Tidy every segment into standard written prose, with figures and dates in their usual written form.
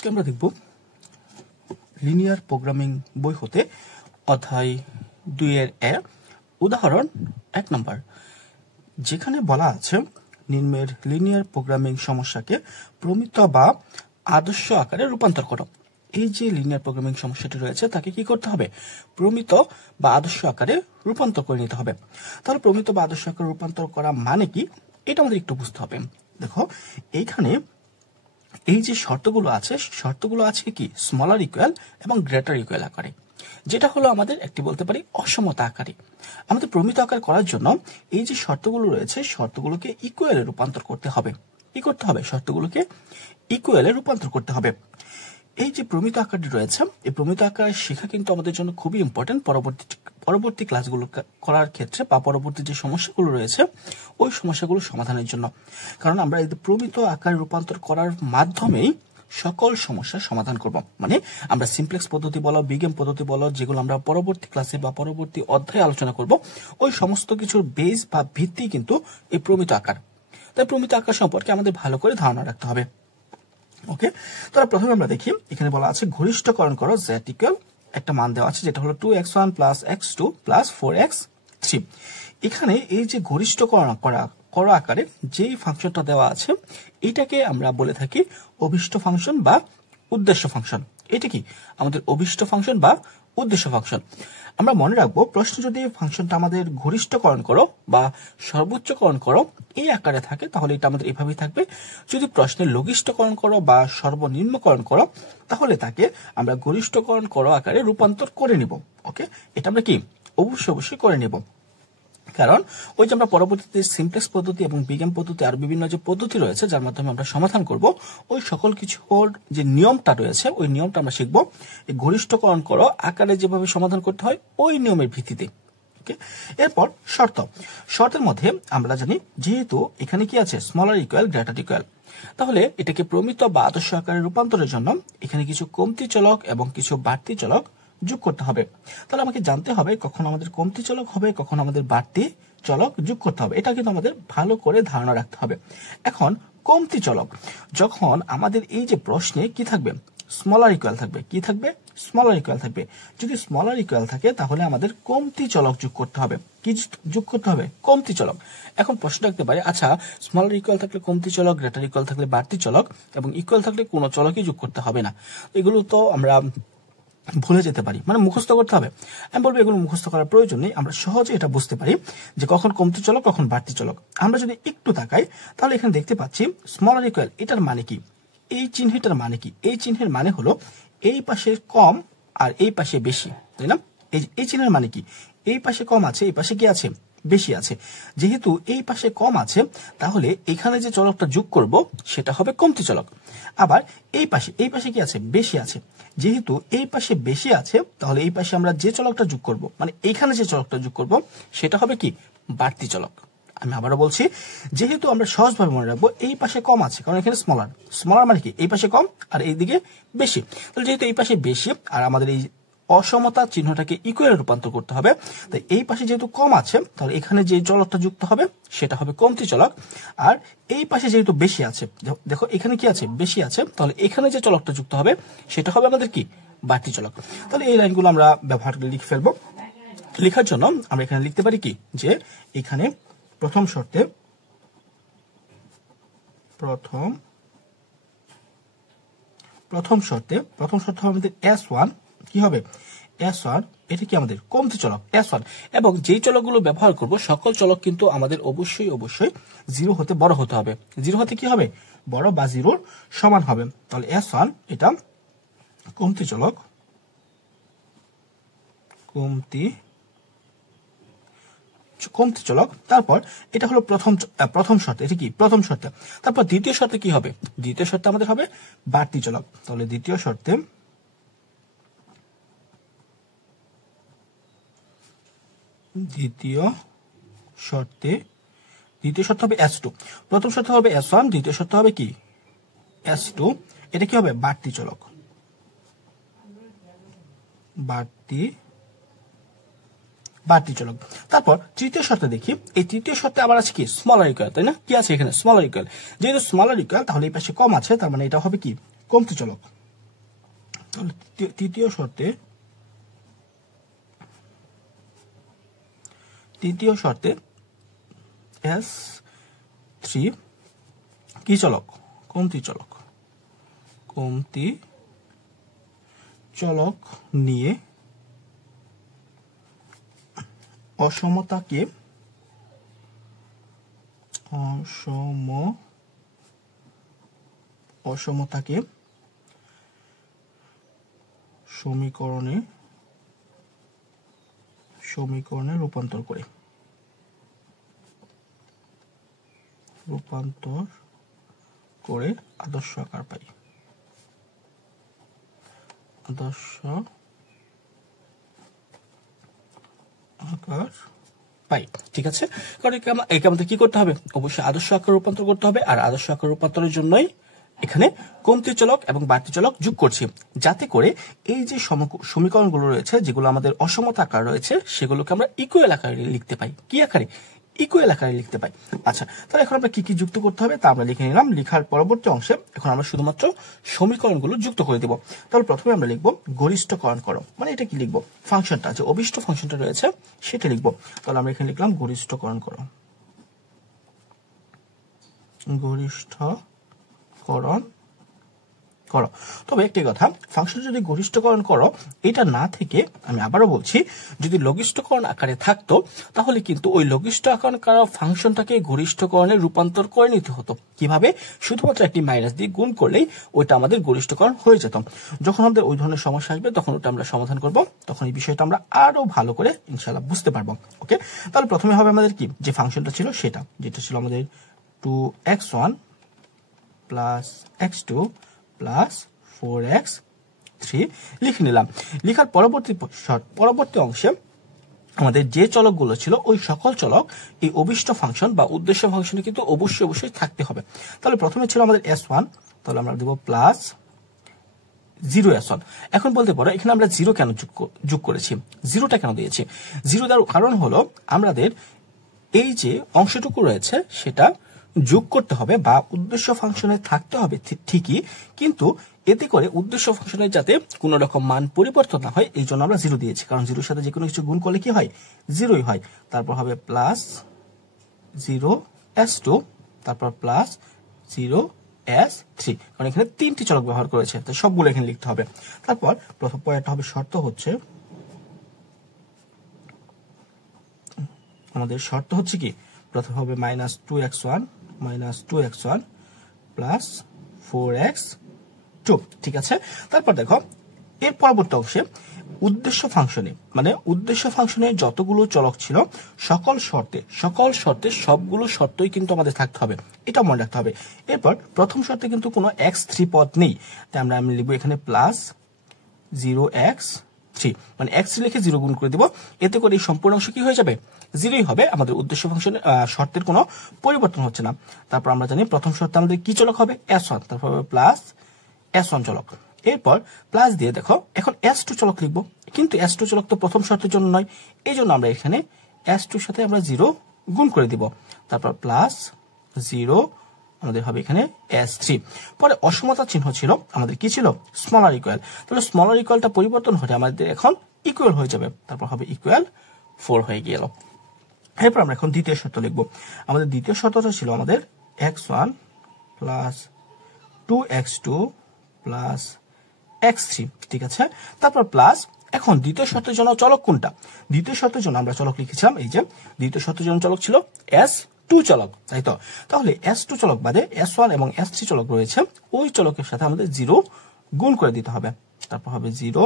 আজকে আমরা দেখব লিনিয়ার প্রোগ্রামিং বই হতে অধ্যায় 2 এর উদাহরণ 1 নম্বর, যেখানে বলা আছে নিম্নের লিনিয়ার প্রোগ্রামিং সমস্যাকে প্রমিত বা আদর্শ আকারে রূপান্তর করো। এই যে লিনিয়ার প্রোগ্রামিং সমস্যাটি রয়েছে তাকে কি করতে হবে? প্রমিত বা আদর্শ আকারে রূপান্তর করে নিতে হবে। তাহলে প্রমিত বা আদর্শ আকারে রূপান্তর করা মানে কি, এটা আমাদের একটু বুঝতে হবে। দেখো, এইখানে এই যে শর্তগুলো আছে কি স্মলার ইকুয়াল এবং গ্রেটার ইকুয়াল আকারে, যেটা হলো আমাদের একটি বলতে পারি অসমতা আকারে। আমাদের প্রমিত আকার করার জন্য এই যে শর্তগুলো রয়েছে শর্তগুলোকে ইকুয়ালে রূপান্তর করতে হবে। কি করতে হবে? শর্তগুলোকে ইকুয়ালে রূপান্তর করতে হবে। এই যে প্রমিত আকারটি রয়েছে, এই প্রমিত আকার শেখা কিন্তু আমাদের জন্য খুবই ইম্পর্টেন্ট পরবর্তী ক্লাসগুলো করার ক্ষেত্রে বা পরবর্তী যে সমস্যাগুলো রয়েছে ওই সমস্যাগুলো সমাধানের জন্য। কারণ আমরা এই প্রমিত আকার রূপান্তর করার মাধ্যমেই সকল সমস্যার সমাধান করব। মানে আমরা সিমপ্লেক্স পদ্ধতি বলো, বিগেম পদ্ধতি বলো, যেগুলো আমরা পরবর্তী ক্লাসে বা পরবর্তী অধ্যায়ে আলোচনা করব, ওই সমস্ত কিছুর বেস বা ভিত্তি কিন্তু এই প্রমিত আকার। তাই প্রমিত আকার সম্পর্কে আমাদের ভালো করে ধারণা রাখতে হবে। ওকে, তাহলে প্রথমে আমরা দেখি, এখানে বলা আছে ঘনিষ্ঠকরণ করো z ইকুয়াল একটা মান দেওয়া আছে যেটা হলো 2x1 plus x2 plus 4x3। এখানে এই যে ঘনিষ্ঠকরণ করা আকারে যেই ফাংশনটা দেওয়া আছে এটাকে আমরা বলে থাকি অভিষ্ট ফাংশন বা উদ্দেশ্য ফাংশন। এটা কি আমাদের অভিষ্ট ফাংশন বা উদ্দেশ্য ফাংশন। আমরা মনে রাখবো, প্রশ্ন যদি ফাংশনটা আমাদের ঘনিষ্ঠকরণ করো বা সর্বোচ্চকরণ করো এই আকারে থাকে তাহলে এটা আমাদের এভাবেই থাকবে। যদি প্রশ্নে লঘিষ্ঠকরণ করো বা সর্বনিম্নকরণ করো তাহলে তাকে আমরা গরিষ্ঠকরণ করো আকারে রূপান্তর করে নিব। ওকে, এটা আমরা কি অবশ্যই করে নিব। কারণ ওই যে আমরা পরবর্তীতে সিমপ্লেক্স পদ্ধতি এবং বিগেম পদ্ধতি আর বিভিন্ন যে পদ্ধতি রয়েছে যার মাধ্যমে আমরা সমাধান করব, ওই সকল কিছুর যে নিয়মটা রয়েছে ওই নিয়মটা আমরা শিখব এই ঘনিষ্ঠকরণ করো আকারে যেভাবে সমাধান করতে হয় ওই নিয়মের ভিত্তিতে। ওকে, এরপর শর্তের মধ্যে আমরা জানি যেহেতু এখানে কি আছে স্মলার ইকুয়াল গ্রেটার ইকুয়াল, তাহলে এটাকে প্রমিত বা আদর্শ আকারে রূপান্তরের জন্য এখানে কিছু কমতি চলক এবং কিছু বাড়তি চলক যোগ করতে হবে। তাহলে আমাকে জানতে হবে কখন আমাদের কমতি চলক হবে, কখন আমাদের বাড়তি চলক যোগ করতে হবে। এটা কিন্তু আমাদের ভালো করে ধারণা রাখতে হবে। এখন কমতি চলক, যখন আমাদের এই যে প্রশ্নে কি থাকবে স্মলার ইকুয়াল থাকবে, কি থাকবে স্মলার ইকুয়াল থাকবে। যদি স্মলার ইকুয়াল থাকে তাহলে আমাদের কমতি চলক যোগ করতে হবে। কি যোগ করতে হবে? কমতি চলক। এখন প্রশ্ন রাখতে পারে, আচ্ছা স্মলার ইকুয়াল থাকলে কমতি চলক, গ্রেটার ইকুয়াল থাকলে বাড়তি চলক এবং ইকুয়াল থাকলে কোনো চলকই যোগ করতে হবে না। এগুলো তো আমরা ভুলে যেতে পারি, মানে মুখস্থ করতে হবে। আমি বলবো এগুলো মুখস্থ করার প্রয়োজন নেই, আমরা সহজে এটা বুঝতে পারি যে কখন কমতি চলক কখন বাড়তি চলক। আমরা যদি একটু তাকাই তাহলে এখানে দেখতে পাচ্ছি স্মলার ইকুয়াল, এটার মানে কি, এই চিহ্নটার মানে কি? এই চিহ্নের মানে হলো এই পাশে কম আর এই পাশে বেশি, তাই না? এই চিহ্নের মানে কি? এই পাশে কম আছে, এই পাশে কি আছে বেশি আছে। যেহেতু এই পাশে কম আছে তাহলে এখানে যে চলকটা যোগ করব সেটা হবে কমতি চলক। আবার এই পাশে কি আছে বেশি আছে, যেহেতু এই পাশে বেশি আছে তাহলে এই পাশে আমরা যে চলকটা যোগ করব মানে এইখানে যে চলকটা যোগ করব সেটা হবে কি বাড়তি চলক। আমি আবারও বলছি, যেহেতু আমরা সহজভাবে মনে রাখবো এই পাশে কম আছে কারণ এখানে স্মলার মানে কি এই পাশে কম আর এইদিকে বেশি। তাহলে যেহেতু এই পাশে বেশি আর আমাদের এই অসমতা চিহ্নটাকে ইকুয়ালে রূপান্তর করতে হবে, তাই এই পাশে যেহেতু কম আছে তাহলে এখানে যে চলকটা যুক্ত হবে সেটা হবে কমতি চলক। আর এই পাশে যেহেতু বেশি আছে, দেখো এখানে কি আছে বেশি আছে, তাহলে এখানে যে চলকটা যুক্ত হবে সেটা হবে আমাদের কি বাড়তি চলক। তাহলে এই লাইনগুলো আমরা ব্যবহার করে লিখে ফেলবো। লেখার জন্য আমরা এখানে লিখতে পারি কি, যে এখানে প্রথম শর্তে আমাদের S1 কি হবে S1, এটা কি আমাদের কমতি চলক S1। এবং যেই চলকগুলো ব্যবহার করব সকল চলক কিন্তু আমাদের অবশ্যই 0 হতে বড় হতে হবে। 0 হতে কি হবে বড় বা 0 সমান হবে। তাহলে S1 এটা কমতি চলক, কমতি চলক। তারপর এটা হলো প্রথম শর্তে, এটা কি প্রথম শর্তে। তারপর দ্বিতীয় শর্তে কি হবে? দ্বিতীয় শর্তে আমাদের হবে বাড়তি চলক। তাহলে দ্বিতীয় শর্তে হবে S2। প্রথম শর্তে হবে S1, দ্বিতীয় শর্তে হবে কি S2। এটা কি হবে বাড়তি চলক, বাড়তি চলক। তারপর তৃতীয় শর্তে দেখি, এই তৃতীয় শর্তে আবার আছে কি স্মলার ইকুয়াল, তাই না? কি আছে এখানে স্মলার ইকুয়াল। যেহেতু স্মলার ইকুয়াল তাহলে এই পাশে কম আছে তার মানে এটা হবে কি কমতি চলক। তাহলে তৃতীয় শর্তে S3 কি চলক? কমতি চলক নিয়ে অসমতাকে সমীকরণে রূপান্তর করে আদর্শ আকার পাই। ঠিক আছে, কারণ একে আমাদের কি করতে হবে? অবশ্যই আদর্শ আকার রূপান্তর করতে হবে। আর আদর্শ আকার রূপান্তরের জন্যই এখানে কমতি চলক এবং বাড়তি চলক যোগ করছি, যাতে করে এই যে সমীকরণগুলো রয়েছে, যেগুলো আমাদের অসমতা আকার রয়েছে, সেগুলোকে আমরা ইকুয়াল আকারে লিখতে পাই। কি আকারে? ইকুয়াল আকারে লিখতে পাই। আচ্ছা, তাহলে এখন আমরা কি কি যুক্ত করতে হবে তা আমরা লিখে নিলাম। লেখার পরবর্তী অংশে এখন আমরা শুধুমাত্র সমীকরণগুলো যুক্ত করে দেব। তাহলে প্রথমে আমরা লিখবো গরিষ্ঠকরণ করো, মানে এটা কি লিখবো? ফাংশনটা, যে অভিষ্ট ফাংশনটা রয়েছে সেটা লিখবো। তাহলে আমরা এখানে লিখলাম গরিষ্ঠকরণ করো। তবে একটি কথা, ফাংশন যদি গরিষ্ঠকরণ করো এটা না থেকে, আমি আবারও বলছি, যদি লঘিষ্ঠকরণ আকারে থাকতো তাহলে কিন্তু ওই লঘিষ্ঠ আকার করা ফাংশনটাকে গরিষ্ঠকরণে রূপান্তর করে নিতে হতো। কিভাবে? শুধুমাত্র একটি মাইনাস দিয়ে গুণ করলেই ওইটা আমাদের গরিষ্ঠকরণ হয়ে যেত। যখন আমাদের ওই ধরনের সমস্যা আসবে তখন ওটা আমরা সমাধান করব, তখন এই বিষয়টা আমরা আরো ভালো করে ইনশাআল্লাহ বুঝতে পারবো। ওকে, তাহলে প্রথমে হবে আমাদের কি, যে ফাংশনটা ছিল সেটা, যেটা ছিল আমাদের 2x1 plus x2 plus 4x3 লিখে নিলাম। লেখার পরবর্তী অংশে আমাদের যে চলকগুলো ছিল ওই সকল চলক এই অভিষ্ট ফাংশন বা উদ্দেশ্য ফাংশনে কিন্তু অবশ্যই থাকতে হবে। তাহলে প্রথমে ছিল আমাদের s1, তাহলে আমরা দেব প্লাস 0s1। এখন বলতে পারো এখানে আমরা 0 কেন যোগ করেছি, 0টা কেন দিয়েছি? 0 দেওয়ার কারণ হলো আমাদের এই যে অংশটুকু রয়েছে সেটা যোগ করতে হবে বা উদ্দেশ্য ফাংশনে থাকতে হবে ঠিকই, কিন্তু এতে করে উদ্দেশ্য ফাংশনের যাতে কোনো রকম মান পরিবর্তন না হয়, এই জন্য আমরা 0 দিয়েছি। কারণ 0 সাথে যে কোনো কিছু গুণ করলে কি হয়? 0ই হয়। তারপর হবে প্লাস 0s2, তারপর প্লাস 0s3, কারণ এখানে 3টি চলক ব্যবহার করেছে, তো সবগুলো এখানে লিখতে হবে। তারপর প্রথম পয়েন্টটা হবে শর্ত হচ্ছে, আমাদের শর্ত হচ্ছে কি, প্রথম হবে -2x1 প্লাস 4x2। ঠিক আছে, তারপর দেখো এর পরবর্তী অংশে উদ্দেশ্য ফাংশনে যতগুলো চলক ছিল সকল শর্তে সবগুলো শর্তই কিন্তু আমাদের থাকতে হবে, এটা মনে রাখতে হবে। এরপর প্রথম শর্তে কিন্তু কোনো x3 পদ নেই, তাই আমি লিখবো এখানে প্লাস 0x3, মানে x3 লিখে 0 গুণ করে দিব, এতে করে এই সম্পূর্ণ অংশ কি হয়ে যাবে? 0ই হবে। আমাদের উদ্দেশ্য ফাংশনের শর্তের কোনো পরিবর্তন হচ্ছে না। তারপর আমরা জানি প্রথম শর্তে আমাদের কি চলক হবে? s1, তারপর হবে প্লাস s1 চলক। এরপর প্লাস দিয়ে দেখো এখন s2 চলক লিখবো, কিন্তু s2 চলক তো প্রথম শর্তের জন্য নয়, এই জন্য আমরা এখানে s2 এর সাথে আমরা 0 গুণ করে দিব। তারপর প্লাস 0 আমাদের হবে এখানে s3। পরে অসমতা চিহ্ন ছিল আমাদের কি ছিল? Smaller equal. তাহলে স্মলার ইকুয়ালটা পরিবর্তন হয়ে আমাদের এখন ইকুয়াল হয়ে যাবে, তারপর হবে ইকুয়াল 4 হয়ে গেল। এরপর আমরা এখন দ্বিতীয় শর্ত লিখবো। আমাদের দ্বিতীয় শর্তটা ছিল আমাদের x1 plus 2x2 plus x3। ঠিক আছে, তারপর প্লাস, এখন দ্বিতীয় শর্তের জন্য চলক কোনটা? দ্বিতীয় শর্তের জন্য আমরা চলক লিখেছিলাম, এই যে দ্বিতীয় শর্তের জন্য চলক ছিল s2 চলক, তাই তো? তাহলে s2 চলক বাদে s1 এবং s3 চলক রয়েছে, ওই চলকের সাথে আমাদের 0 গুণ করে দিতে হবে। তারপর হবে 0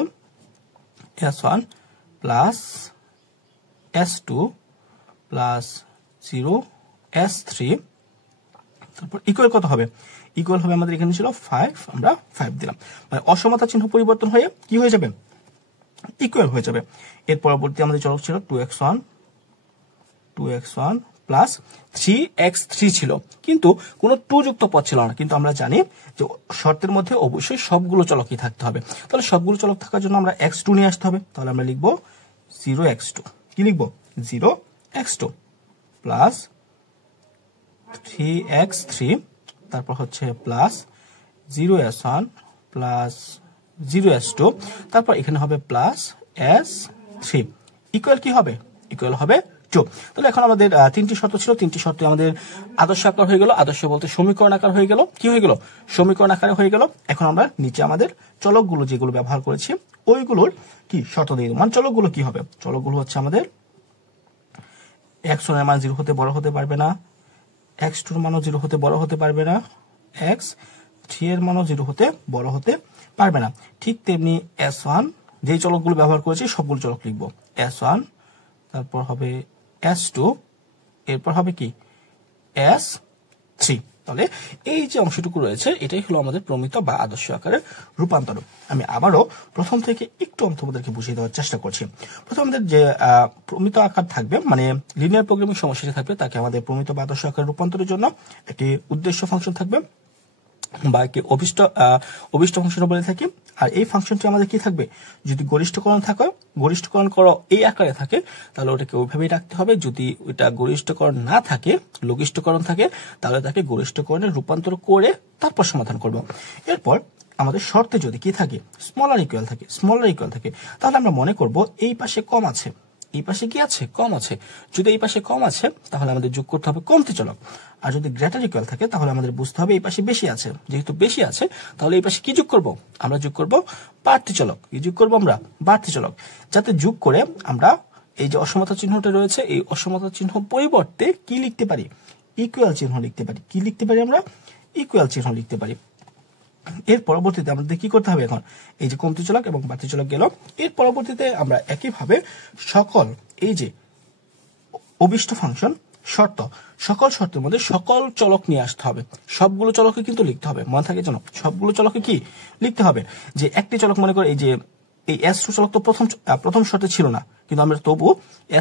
s1 plus s2 plus 0 s3, তারপর ইকুয়াল কত হবে? ইকুয়াল হবে আমাদের এখানে ছিল 5, আমরা 5 দিলাম, মানে অসমতা চিহ্ন পরিবর্তন হয়ে কি হয়ে যাবে? ইকুয়াল হয়ে যাবে। এর পরবর্তী আমাদের চলক ছিল 2x1 প্লাস 3x3 ছিল, কিন্তু কোনো 2 যুক্ত পদ ছিল না, কিন্তু আমরা জানি যে শর্তের মধ্যে অবশ্যই সবগুলো চলকই থাকতে হবে। তাহলে সবগুলো চলক থাকার জন্য আমরা x2 নিয়ে আসতে হবে। তাহলে আমরা লিখবো 0x2, কি লিখবো? 0x2 প্লাস 3x3, তারপর হচ্ছে প্লাস 0s1 প্লাস 0s2, তারপর এখানে হবে প্লাস s3 ইকুয়াল কি হবে? ইকুয়াল হবে 2। তাহলে এখন আমাদের তিনটি শর্ত ছিল, তিনটি শর্ত আমাদের আদর্শ আকার হয়ে গেল। আদর্শ বলতে সমীকরণ আকার হয়ে গেল। কি হয়ে গেল? সমীকরণ আকারে হয়ে গেল। এখন আমরা নিচে আমাদের চলকগুলো যেগুলো ব্যবহার করেছি ওইগুলোর কি শর্ত দিয়ে দেব। মানে চলকগুলো কি হবে? চলকগুলো হচ্ছে আমাদের x1 এর মান 0 হতে বড় হতে পারবে না, x2 এর মানও 0 হতে বড় হতে পারবে না, x3 এর মানও 0 হতে বড় হতে পারবে না। ঠিক তেমনি s1 যেই চলকগুলো ব্যবহার করেছি সবগুলো চলক লিখব। s1, তারপর হবে s2, এরপর হবে কি s3। তাহলে এই যে অংশটুকু রয়েছে এটাই হলো আমাদের প্রমিত বা আদর্শ আকারের রূপান্তর। আমি আবারও প্রথম থেকে একটু তোমাদেরকে বুঝিয়ে দেওয়ার চেষ্টা করছি। প্রথম আমাদের যে প্রমিত আকার থাকবে, মানে লিনিয়ার প্রোগ্রামিং সমস্যাটি থাকবে, তাকে আমাদের প্রমিত বা আদর্শ আকারের রূপান্তরের জন্য একটি উদ্দেশ্য ফাংশন থাকবে বা একটি অভিষ্ট ফাংশন বলে থাকি। আর এই ফাংশনটি আমাদের কি থাকবে? যদি গরিষ্ঠকরণ থাকে, গরিষ্ঠকরণ করো এই আকারে থাকে তাহলে ওটাকে ওইভাবেই রাখতে হবে। যদি ওইটা গরিষ্ঠকরণ না থাকে, লঘিষ্ঠকরণ থাকে, তাহলে তাকে গরিষ্ঠকরণে রূপান্তর করে তারপর সমাধান করব। এরপর আমাদের শর্তে যদি কি থাকে? স্মলার ইকুয়াল থাকে, তাহলে আমরা মনে করব এই পাশে কম আছে, এই পাশে কি আছে? কম আছে। যদি এই পাশে কম আছে তাহলে আমাদের যোগ করতে হবে কমতি চলক। আর যদি গ্রেটার ইকুয়াল থাকে তাহলে আমাদের বুঝতে হবে এই পাশে বেশি আছে। যেহেতু বেশি আছে তাহলে এই পাশে কি যোগ করব? আমরা যোগ করব বাড়তি চলক। কি যোগ করব? আমরা বাড়তি চলক। যাতে যোগ করে আমরা এই যে অসমতা চিহ্নটা রয়েছে এই অসমতা চিহ্ন পরিবর্তে কি লিখতে পারি? ইকুয়াল চিহ্ন লিখতে পারি। কি লিখতে পারি? আমরা ইকুয়াল চিহ্ন লিখতে পারি। এর পরবর্তীতে আমাদের কি করতে হবে? এখন এই যে কমতি চলক এবং বাড়তি চলক গেল, এর পরবর্তীতে আমরা একইভাবে সকল এই যে অভিষ্ট ফাংশন শর্ত, সকল শর্তের মধ্যে সকল চলক নিয়ে আসতে হবে। সবগুলো চলকে কিন্তু লিখতে হবে, মনে থাকে যেন সবগুলো চলকে কি লিখতে হবে। যে একটি চলক মনে করে এই যে এই s2 চলক তো প্রথম শর্তে ছিল না, কিন্তু আমরা তবু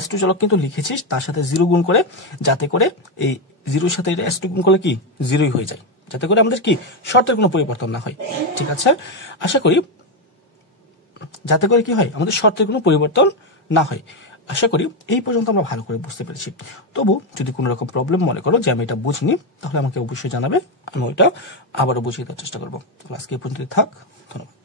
s2 চলক কিন্তু লিখেছি তার সাথে 0 গুণ করে, যাতে করে এই 0 সাথে এটা s2 গুণ করলে কি 0ই হয়ে যায়, যাতে করে আমাদের কি শর্তের কোনো পরিবর্তন না হয়। ঠিক আছে, আশা করি যাতে করে কি হয় আমাদের শর্তের কোনো পরিবর্তন না হয়। আশা করি এই পর্যন্ত আমরা ভালো করে বুঝতে পেরেছি। তবু যদি কোনো রকম প্রবলেম মনে করো যে আমি এটা বুঝিনি, তাহলে আমাকে অবশ্যই জানাবে, আমি ওইটা আবারও বুঝিয়ে দেওয়ার চেষ্টা করবো। আজকে এই পর্যন্ত থাক, ধন্যবাদ।